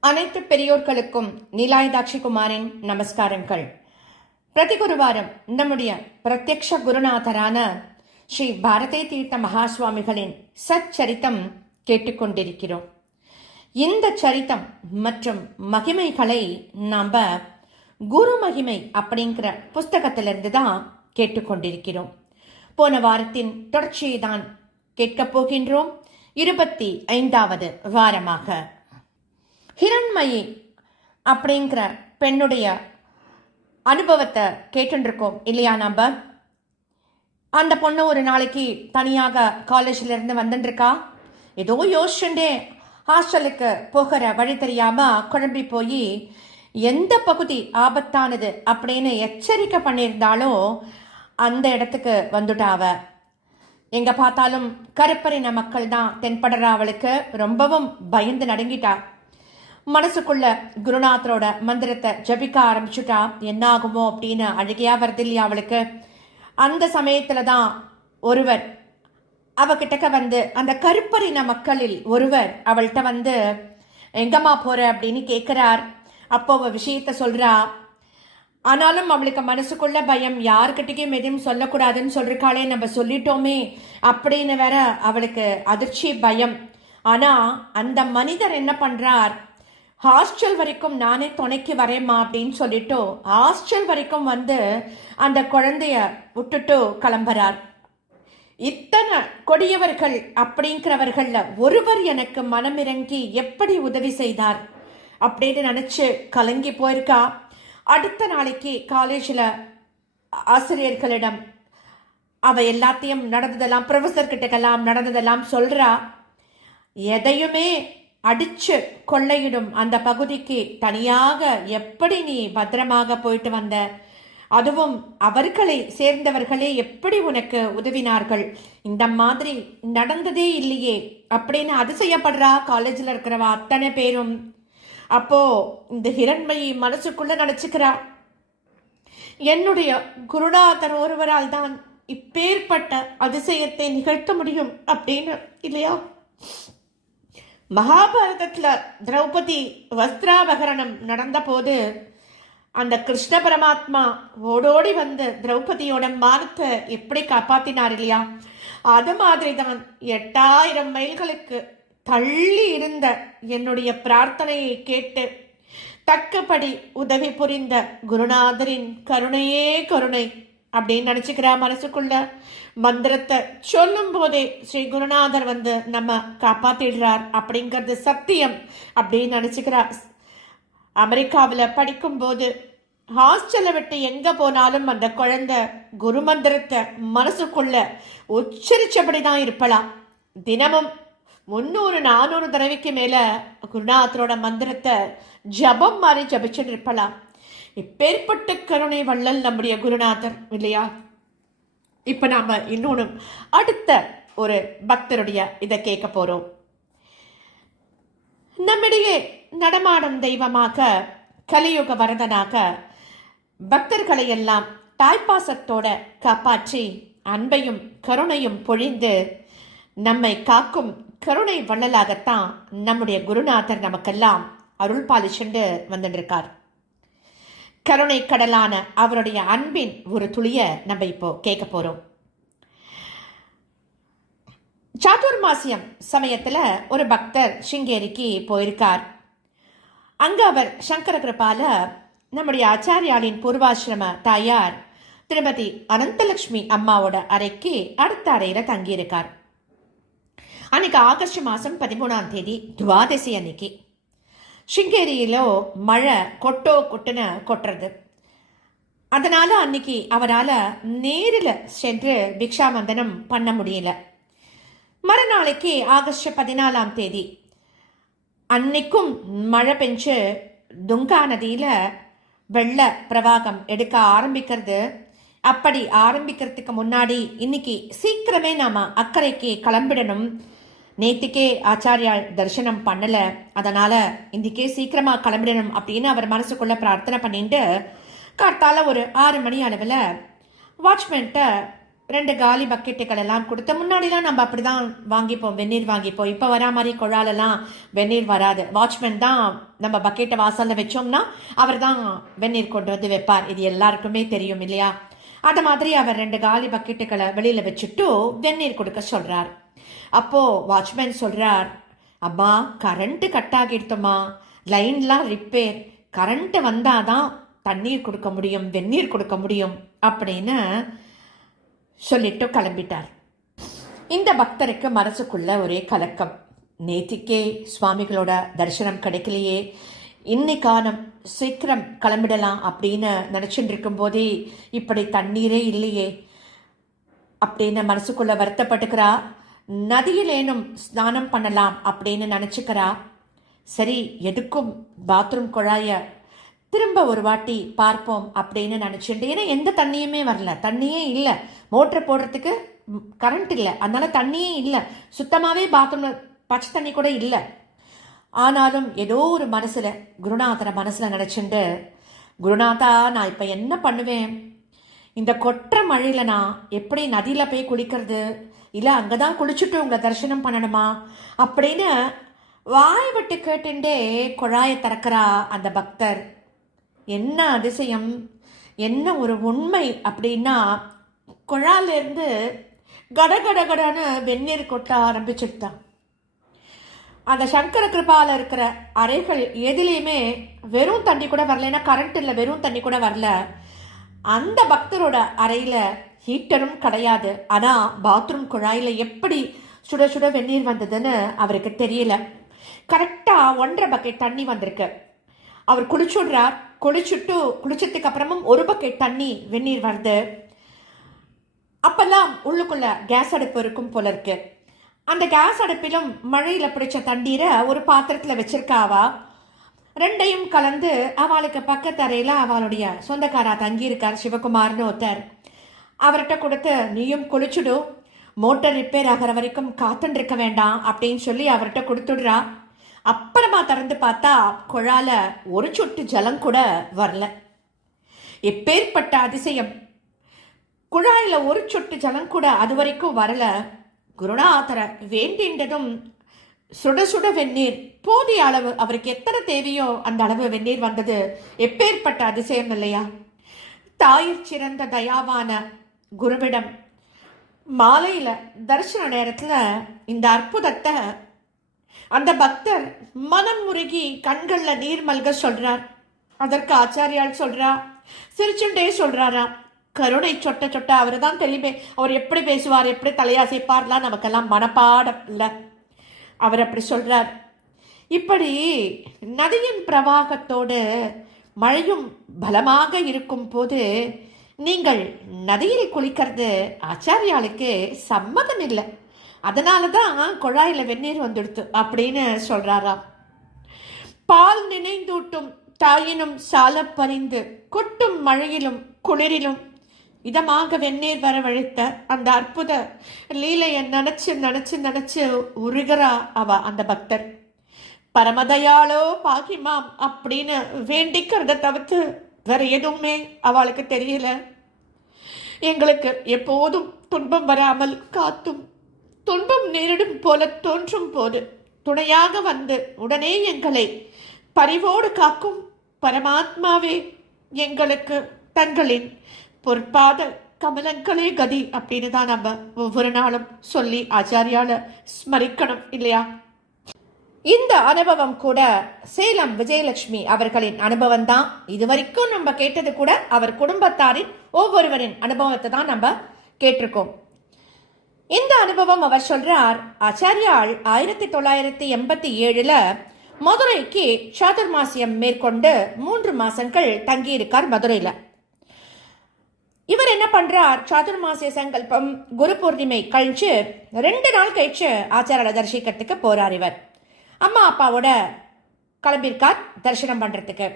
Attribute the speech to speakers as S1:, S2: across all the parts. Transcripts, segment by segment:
S1: அனைத்து பெரியோர்களுக்கும் நீலாயுதாட்சி குமாரின் நமஸ்காரங்கள். பிரதி குருவாரம் நம்முடைய பிரத்யக்ஷ குருநாதரான ஸ்ரீ பாரதி தீர்த்த மகாசுவாமிகளின் சச்சரித்தம் கேட்டுக்கொண்டிருக்கிறோம். இந்த சரித்தம் மற்றும் மகிமைகளை நாம் குரு மகிமை அப்படிங்கிற புஸ்தகத்திலிருந்து தான் கேட்டுக்கொண்டிருக்கிறோம். போன வாரத்தின் தொடர்ச்சியை தான் கேட்கப் போகின்றோம். இருபத்தி ஐந்தாவது வாரமாக ஹிரண்மயி அப்படிங்கிற பெண்ணுடைய அனுபவத்தை கேட்டுருக்கோம் இல்லையா நம்ம அந்த பொண்ணு ஒரு நாளைக்கு தனியாக காலேஜில் இருந்து வந்துட்டுருக்கா ஏதோ யோசிச்சுட்டே ஹாஸ்டலுக்கு போகிற வழி தெரியாமல் குழம்பி போய் எந்த பகுதி ஆபத்தானது? அப்படின்னு எச்சரிக்கை பண்ணியிருந்தாலும் அந்த இடத்துக்கு வந்துட்டாவ எங்கே பார்த்தாலும் கருப்பறின மக்கள் தான் தென்படுறா அவளுக்கு ரொம்பவும் பயந்து நடுங்கிட்டா. மனசுக்குள்ள குருநாதரோட மந்திரத்தை ஜபிக்க ஆரம்பிச்சுட்டா என்ன ஆகுமோ அப்படின்னு அழுகையா வருது இல்லையா அவளுக்கு? அந்த சமயத்துல தான் ஒருவர் அவகிட்டக்க வந்து அந்த கருப்பறின மக்களில் ஒருவர் அவள்கிட்ட வந்து எங்கம்மா போற? அப்படின்னு கேட்கிறார் அப்போ அவ விஷயத்த சொல்றா ஆனாலும் அவளுக்கு மனசுக்குள்ள பயம் யாருக்கிட்டையும் எதுவும் சொல்லக்கூடாதுன்னு சொல்லிருக்காளே நம்ம சொல்லிட்டோமே அப்படின்னு வேற அவளுக்கு அதிர்ச்சி பயம். ஆனா அந்த மனிதர் என்ன பண்றார்? ஹாஸ்டல் வரைக்கும் நானே துணைக்கு வரேம்மா அப்படின்னு சொல்லிட்டு ஹாஸ்டல் வரைக்கும் வந்து அந்த குழந்தைய விட்டுட்டு கிளம்புறார். இத்தனை கொடியவர்கள் அப்படிங்கிறவர்கள்ல ஒருவர் எனக்கு மனமிறங்கி எப்படி உதவி செய்தார் அப்படின்னு நினச்சி கலங்கி போயிருக்கா. அடுத்த நாளைக்கு காலேஜில் ஆசிரியர்களிடம் அவ எல்லாத்தையும் நடந்ததெல்லாம் ப்ரொஃபஸர் கிட்டக்கெல்லாம் நடந்ததெல்லாம் சொல்கிறா எதையுமே அடிச்சு கொள்ளையிடும் அந்த பகுதிக்கு தனியாக எப்படி நீ பத்திரமாக போயிட்டு வந்த? அதுவும் அவர்களை சேர்ந்தவர்களே எப்படி உனக்கு உதவினார்கள்? இந்த மாதிரி நடந்ததே இல்லையே. அப்படின்னு அதிசயப்படுறா காலேஜில் இருக்கிறவ அத்தனை பேரும். அப்போ இந்த ஹிரண்மையை மனசுக்குள்ள நினச்சிக்கிறா என்னுடைய குருநாதர் ஒருவரால் தான் இப்பேற்பட்ட அதிசயத்தை நிகழ்த்த முடியும் அப்படின்னு இல்லையா? மகாபாரதத்தில் திரௌபதி வஸ்திராபகரணம் நடந்தபோது அந்த கிருஷ்ண பரமாத்மா ஓடோடி வந்து திரௌபதியோட மானத்தை எப்படி காப்பாத்தினார் இல்லையா? அது மாதிரி தான் எட்டாயிரம் மைல்களுக்கு தள்ளி இருந்த என்னுடைய பிரார்த்தனையை கேட்டு தக்கபடி உதவி புரிந்த குருநாதரின் கருணையே கருணை அப்படின்னு நினச்சிக்கிறா மனசுக்குள்ள. மந்திரத்தை சொல்லும் போதே ஸ்ரீ குருநாதர் வந்து நம்ம காப்பாத்திடுறார் அப்படிங்கிறது சத்தியம் அப்படின்னு நினச்சிக்கிறார். அமெரிக்காவில் படிக்கும்போது ஹாஸ்டலை விட்டு எங்க போனாலும் அந்த குழந்தை குரு மந்திரத்தை மனசுக்குள்ள உச்சரிச்சபடி தான் இருப்பலாம். தினமும் முந்நூறு நானூறு தடவைக்கு மேல குருநாதரோட மந்திரத்தை ஜபம் மாதிரி ஜபிச்சுட்டு இருப்பலாம். இப்பேற்பட்ட கருணை வள்ளல் நம்முடைய குருநாதர் இல்லையா? இப்போ நாம் இன்னொன்று அடுத்த ஒரு பக்தருடைய இதை கேட்க போகிறோம் நம்மிடையே நடமாடும் தெய்வமாக கலியுக வரதனாக பக்தர்களை எல்லாம் தாய்ப்பாசத்தோட காப்பாற்றி அன்பையும் கருணையும் பொழிந்து நம்மை காக்கும் கருணை வள்ளலாகத்தான் நம்முடைய குருநாதர் நமக்கெல்லாம் அருள் பாலிச்சுண்டு வந்துருக்கார் கருணை கடலான அவருடைய அன்பின் ஒரு துளிய நம்ம இப்போ கேட்க போறோம். சாதுர்மாசியம் சமயத்துல ஒரு பக்தர் சிங்கேரிக்கு போயிருக்கார். அங்க அவர் சங்கர கிருபால நம்முடைய ஆச்சாரியாளின் பூர்வாசிரம தாயார் திருமதி அனந்தலட்சுமி அம்மாவோட அறைக்கு அடுத்த அறையில தங்கியிருக்கார். அன்னைக்கு ஆகஸ்ட் மாதம் பதிமூணாம் தேதி துவாதசி அன்னைக்கு. சிங்கேரியிலோ மழை கொட்டோ கொட்டுன்னு கொட்டுறது. அதனால அன்னைக்கு அவரால் நேரில் சென்று பிக்ஷாமந்தனம் பண்ண முடியல. மறுநாளைக்கு ஆகஸ்ட் பதினாலாம் தேதி. அன்னைக்கும் மழை பெஞ்சு துங்கா நதியில் வெள்ள பிரவாகம் எடுக்க ஆரம்பிக்கிறது. அப்படி ஆரம்பிக்கிறதுக்கு முன்னாடி இன்னைக்கு சீக்கிரமே நாம் அக்கறைக்கு கிளம்பிடணும். நேத்திக்கே ஆச்சாரியா தரிசனம் பண்ணல. அதனால இன்னைக்கே சீக்கிரமா கிளம்பிடணும் அப்படின்னு அவர் மனசுக்குள்ள பிரார்த்தனை பண்ணிட்டு கார்த்தால ஒரு ஆறு மணி அளவில் வாட்ச்மேன்ட்ட ரெண்டு காலி பக்கெட்டுகள் எல்லாம் கொடுத்த முன்னாடிலாம் நம்ம அப்படிதான் வாங்கிப்போம் வெந்நீர் வாங்கிப்போம். இப்போ வரா மாதிரி குழாலெல்லாம் வெந்நீர் வராது. வாட்ச்மேன் தான் நம்ம பக்கெட்டை வாசல்ல வச்சோம்னா அவர் தான் வெந்நீர் கொண்டு வந்து வைப்பார். இது எல்லாருக்குமே தெரியும் இல்லையா? அதை மாதிரி அவர் ரெண்டு காலி பக்கெட்டுகளை வெளியில வச்சுட்டு வெந்நீர் கொடுக்க சொல்கிறார் அப்போ வாட்ச்மேன் சொல்றார் அம்மா கரண்ட்டு கட் ஆகிடுத்தம்மா. லைன்லாம் ரிப்பேர் கரண்ட் வந்தாதான் தண்ணீர் கொடுக்க முடியும் வெந்நீர் கொடுக்க முடியும் அப்படின்னு சொல்லிட்டு கிளம்பிட்டார். இந்த பக்தருக்கு மனசுக்குள்ள ஒரே கலக்கம். நேத்திக்கே சுவாமிகளோட தரிசனம் கிடைக்கலையே. இன்னைக்கான சீக்கிரம் கிளம்பிடலாம் அப்படின்னு நினச்சிட்டு இருக்கும்போதே இப்படி தண்ணீரே இல்லையே அப்படின்னு மனசுக்குள்ள வருத்தப்பட்டுக்கிறா நதியிலேனும் ஸ்நானம் பண்ணலாம் அப்படின்னு நினச்சிக்கிறா. சரி எதுக்கும் பாத்ரூம் குழாய? திரும்ப ஒரு வாட்டி பார்ப்போம் அப்படின்னு நினச்சிட்டு ஏன்னா எந்த தண்ணியுமே வரல. தண்ணியே இல்லை. மோட்டர் போடுறதுக்கு கரண்ட் இல்லை. அதனால தண்ணியே இல்லை. சுத்தமாகவே பாத்ரூமில் பச்சை தண்ணி கூட இல்லை. ஆனாலும் ஏதோ ஒரு மனசில் குருநாதரை மனசில் நினைச்சுண்டு குருநாதா நான் இப்போ என்ன பண்ணுவேன்? இந்த கொற்ற மழையில நான் எப்படி நதியில் போய் குளிக்கிறது? இல்லை அங்கே தான் குளிச்சுட்டு உங்களை தரிசனம் பண்ணணுமா? அப்படின்னு வாய் விட்டு கேட்டுண்டே குழாயை திறக்கிறா அந்த பக்தர். என்ன அதிசயம்? என்ன ஒரு உண்மை? அப்படின்னா குழாலேருந்து கட கட கடன்னு வெந்நீர் கொட்ட ஆரம்பிச்சிருத்தான் அந்த சங்கர கிருபாவில் இருக்கிற அறைகள் எதுலேயுமே வெறும் தண்ணி கூட வரல ஏன்னா கரண்ட் இல்லை வெறும் தண்ணி கூட வரல. அந்த பக்தரோட அறையில் ஹீட்டரும் கிடையாது. ஆனா பாத்ரூம் குழாயில எப்படி சுட சுட வெந்நீர் வந்ததுன்னு அவருக்கு தெரியல. கரெக்டா ஒன்றரை பக்கெட் தண்ணி வந்திருக்கு. அவர் குளிச்சுடுறார். குளிச்சுட்டு குளிச்சதுக்கு அப்புறமும் ஒரு பக்கெட் தண்ணி வெந்நீர் வருது. அப்பெல்லாம் உள்ளுக்குள்ள கேஸ் அடுப்பு இருக்கும் போல இருக்கு. அந்த கேஸ் அடுப்பிலும் மழையில பிடிச்ச தண்ணீரை ஒரு பாத்திரத்துல வச்சிருக்காவா? ரெண்டையும் கலந்து அவளுக்கு பக்கத்து அவளுடைய சொந்தக்காரா தங்கியிருக்கார் சிவகுமார்னு ஒருத்தர். அவர்கிட்ட கொடுத்து நீயும் குளிச்சுடு. மோட்டர் ரிப்பேர் ஆகிற வரைக்கும் காத்துருக்க இருக்க வேண்டாம் அப்படின்னு சொல்லி அவர்கிட்ட கொடுத்துடுறா. அப்புறமா திறந்து பார்த்தா குழால ஒரு சொட்டு ஜலம் கூட வரல. எப்பேற்பட்ட அதிசயம். குழாயில் ஒரு சொட்டு ஜலம் கூட அது வரைக்கும் வரல. குருநாதரை வேண்டின்றதும் சுட சுட வெந்நீர். போதிய அளவு அவருக்கு எத்தனை தேவையோ அந்த அளவு வெந்நீர் வந்தது. எப்பேற்பட்ட அதிசயம் இல்லையா? தாயிற் சிறந்த தயாவான குருவிடம் மாலையில் தரிசன நேரத்தில் இந்த அற்புதத்தை அந்த பக்தர் மனம் முருகி கண்களில் நீர் மல்க சொல்கிறார் அதற்கு ஆச்சாரியால் சொல்கிறா சிரிச்சுண்டே சொல்கிறாராம் கருணை சொட்ட சொட்ட அவர் தான் தெரியுமே அவர் எப்படி பேசுவார் எப்படி தலையாசைப்பார்லாம் நமக்கெல்லாம் மனப்பாடம் இல்லை அவர் அப்படி சொல்கிறார் இப்படி நதியின் பிரவாகத்தோடு மழையும் பலமாக இருக்கும் போது நீங்கள் நதியில் குளிக்கிறது ஆச்சாரியாளுக்கு சம்மதம் இல்லை அதனால தான் குழாயில் வெந்நீர் வந்துடுத்து அப்படின்னு சொல்கிறாராம் பால் நினைந்தூட்டும் தாயினும் சால பறிந்து கொட்டும் மழையிலும் குளிரிலும் இதமாக வெந்நீர் வரவழைத்த அந்த அற்புத லீலையை நினச்சி நினச்சி நினச்சி உருகிறா அவ அந்த பக்தர். பரமதயாளோ பாகிமாம் அப்படின்னு வேண்டிக்கிறத தவிர்த்து வேற எதுவுமே அவளுக்கு தெரியல. எங்களுக்கு எப்போதும் துன்பம் வராமல் காத்தும் துன்பம் நேரிடும் போல தோன்றும் போது துணையாக வந்து உடனே எங்களை பரிவோடு காக்கும் பரமாத்மாவே எங்களுக்கு தங்களின் பொற்பாத கமலங்களே கதி அப்படின்னு தான் நம்ம ஒவ்வொரு நாளும் சொல்லி ஆச்சாரியால ஸ்மரிக்கணும் இல்லையா? இந்த அனுபவம் கூட சேலம் விஜயலட்சுமி அவர்களின் அனுபவம் தான் இதுவரைக்கும் நம்ம கேட்டது கூட அவர் குடும்பத்தாரின் ஒவ்வொருவரின் அனுபவத்தை தான் நம்ம கேட்டிருக்கோம். இந்த அனுபவம் அவர் சொல்றார் ஆச்சாரியால் ஆயிரத்தி தொள்ளாயிரத்தி எண்பத்தி ஏழுல மதுரைக்கு சாதுர்மாசியம் மேற்கொண்டு மூன்று மாசங்கள் தங்கியிருக்கார் மதுரையில. இவர் என்ன பண்றார்? சாதுர்மாசிய சங்கல்பம் குரு பூர்ணிமை கழிச்சு ரெண்டு நாள் கழிச்சு ஆச்சார தரிசிக்கிறதுக்கு போறார் இவர். அம்மா அப்பாவோட கிளம்பியிருக்கார் தரிசனம் பண்ணுறதுக்கு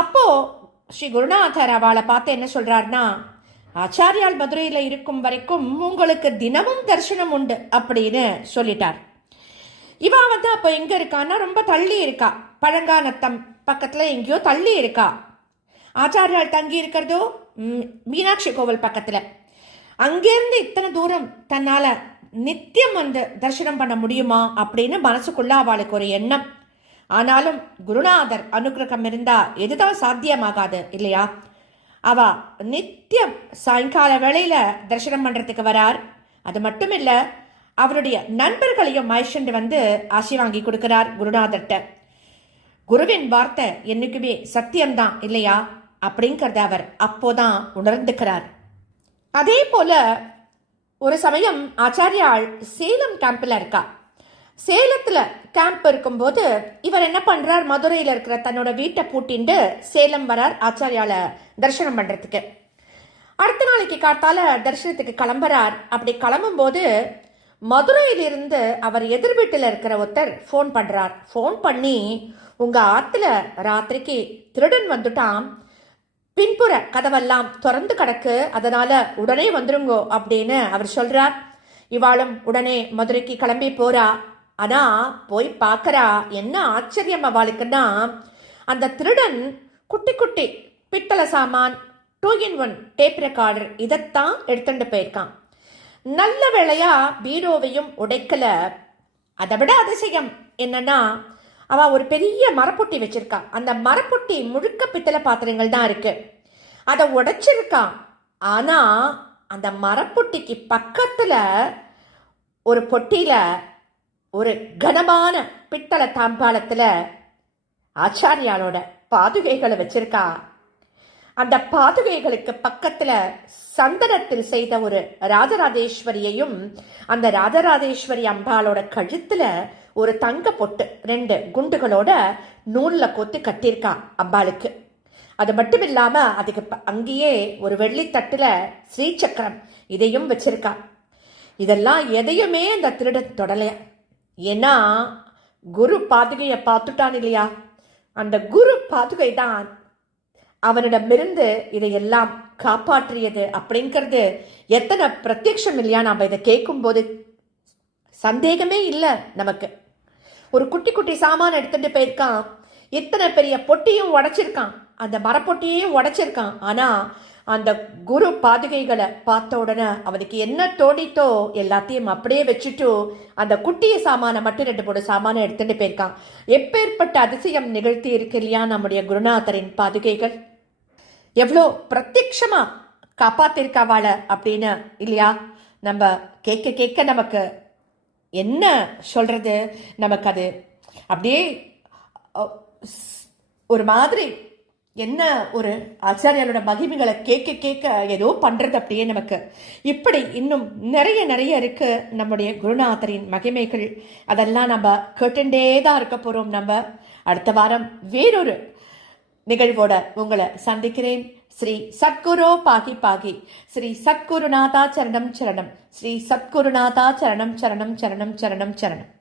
S1: அப்போது ஸ்ரீ குருநாதர் அவளை பார்த்து என்ன சொல்கிறாருன்னா ஆச்சாரியால் மதுரையில் இருக்கும் வரைக்கும் உங்களுக்கு தினமும் தரிசனம் உண்டு அப்படின்னு சொல்லிட்டார். இவா வந்து அப்போ எங்கே இருக்கான்னா ரொம்ப தள்ளி இருக்கா. பழங்கானத்தம் பக்கத்தில் எங்கேயோ தள்ளி இருக்கா. ஆச்சாரியால் தங்கி இருக்கிறதோ மீனாட்சி கோவில் பக்கத்தில். அங்கேருந்து இத்தனை தூரம் தன்னால் நித்தியம் வந்து தரிசனம் பண்ண முடியுமா அப்படின்னு மனசுக்குள்ள அவளுக்கு ஒரு எண்ணம். ஆனாலும் குருநாதர் அனுகிரகம் இருந்தா எதுதான் சாத்தியமாகாது இல்லையா? அவ நித்தியம் சாயங்கால வேளையில தரிசனம் பண்றதுக்கு வரார். அது மட்டும் இல்ல அவருடைய நண்பர்களையும் மயஷண்டு வந்து ஆசி வாங்கி கொடுக்கிறார் குருநாதர்கிட்ட. குருவின் வார்த்தை என்னைக்குமே சத்தியம்தான் இல்லையா? அப்படிங்கறத அவர் அப்போதான் உணர்ந்துக்கிறார். அதே போல ஒரு சமயம் ஆச்சாரியாள் சேலம் கேம்பில் இருக்கா. சேலத்தில் கேம்ப் இருக்கும்போது இவர் என்ன பண்ணுறார் மதுரையில் இருக்கிற தன்னோட வீட்டை பூட்டிண்டு சேலம் வரார் ஆச்சாரியால தரிசனம் பண்ணுறதுக்கு அடுத்த நாளைக்கு காத்தால தரிசனத்துக்கு கிளம்புறார். அப்படி கிளம்பும்போது மதுரையிலிருந்து அவர் எதிர் வீட்டில் இருக்கிற ஒருத்தர் ஃபோன் பண்ணுறார் ஃபோன் பண்ணி உங்கள் ஆற்றுல ராத்திரிக்கு திருடன் வந்துட்டான். பின்புற கதவெல்லாம் திறந்து கிடக்கு அதனால உடனே வந்துருங்கோ அப்படின்னு அவர் சொல்றார். இவாளும் உடனே மதுரைக்கு கிளம்பி போறா. ஆனா போய் பார்க்கறா. என்ன ஆச்சரியம் அவளுக்குன்னா அந்த திருடன் குட்டி குட்டி பித்தளை சாமான் two in one tape recorder இதைத்தான் எடுத்துட்டு போயிருக்கான். நல்ல வேளையா பீரோவையும் உடைக்கல. அதை விட அதிசயம் என்னன்னா அவள் ஒரு பெரிய மரப்பொட்டி வச்சிருக்கா. அந்த மரப்பொட்டி முழுக்க பித்தளை பாத்திரங்கள் தான் இருக்கு. அதை உடைச்சிருக்கா. ஆனால் அந்த மரப்பொட்டிக்கு பக்கத்தில் ஒரு பொட்டியில் ஒரு கனமான பித்தளை தாம்பாளத்தில் ஆச்சாரியாலோட பாதுகைகளை வச்சிருக்கா. அந்த பாதுகைகளுக்கு பக்கத்துல சந்தனத்தில் செய்த ஒரு ராஜராஜேஸ்வரியையும் அந்த ராஜராஜேஸ்வரி அம்பாளோட கழுத்துல ஒரு தங்க பொட்டு ரெண்டு குண்டுகளோட நூலில் கொத்து கட்டியிருக்கா அம்பாளுக்கு. அது மட்டும் இல்லாமல் அதுக்கு ப- அங்கேயே ஒரு வெள்ளித்தட்டில் ஸ்ரீசக்கரம் இதையும் வச்சிருக்கா. இதெல்லாம் எதையுமே அந்த திருடன் தொடலையா ஏன்னா குரு பாதுகையை பார்த்துட்டான் இல்லையா? அந்த குரு பாதுகை தான் அவனிடமிருந்து இதையெல்லாம் காப்பாற்றியது அப்படிங்கிறது எத்தனை பிரத்யக்ஷம் இல்லையா? நாம் இதை கேட்கும்போது சந்தேகமே இல்லை நமக்கு. ஒரு குட்டி குட்டி சாமான் எடுத்துட்டு போயிருக்கான். இத்தனை பெரிய பொட்டியும் உடைச்சிருக்கான். அந்த மரப்பொட்டியையும் உடைச்சிருக்கான். ஆனா அந்த குரு பாதுகைகளை பார்த்த உடனே அவனுக்கு என்ன தோணித்தோ எல்லாத்தையும் அப்படியே வச்சுட்டு அந்த குட்டிய சாமானை மட்டும் ரெண்டு மூணு சாமானை எடுத்துட்டு போயிருக்கான். எப்பேற்பட்ட அதிசயம் நிகழ்த்தி இருக்கு இல்லையா நம்முடைய குருநாதரின் பாதுகைகள்? எவ்வளோ பிரத்யக்ஷமா காப்பாத்திருக்காவாள அப்படின்னு இல்லையா? நம்ம கேட்க கேட்க நமக்கு என்ன சொல்கிறது நமக்கு அது அப்படியே ஒரு மாதிரி என்ன ஒரு ஆச்சாரியாரோட மகிமைகளை கேட்க கேட்க ஏதோ பண்ணுறது அப்படியே நமக்கு. இப்படி இன்னும் நிறைய நிறைய இருக்குது நம்முடைய குருநாதரின் மகிமைகள். அதெல்லாம் நம்ம கேட்டுட்டே தான் இருக்க போகிறோம் நம்ம அடுத்த வாரம் வேறொரு நிகழ்வோட உங்களை சந்திக்கிறேன். శ్రీ సద్గురో పాగి పాగి శ్రీ సద్గురునాథ చరణం. చరణం శ్రీ సద్గురునాథ చరణం చరణం చరణం చరణం చరణం.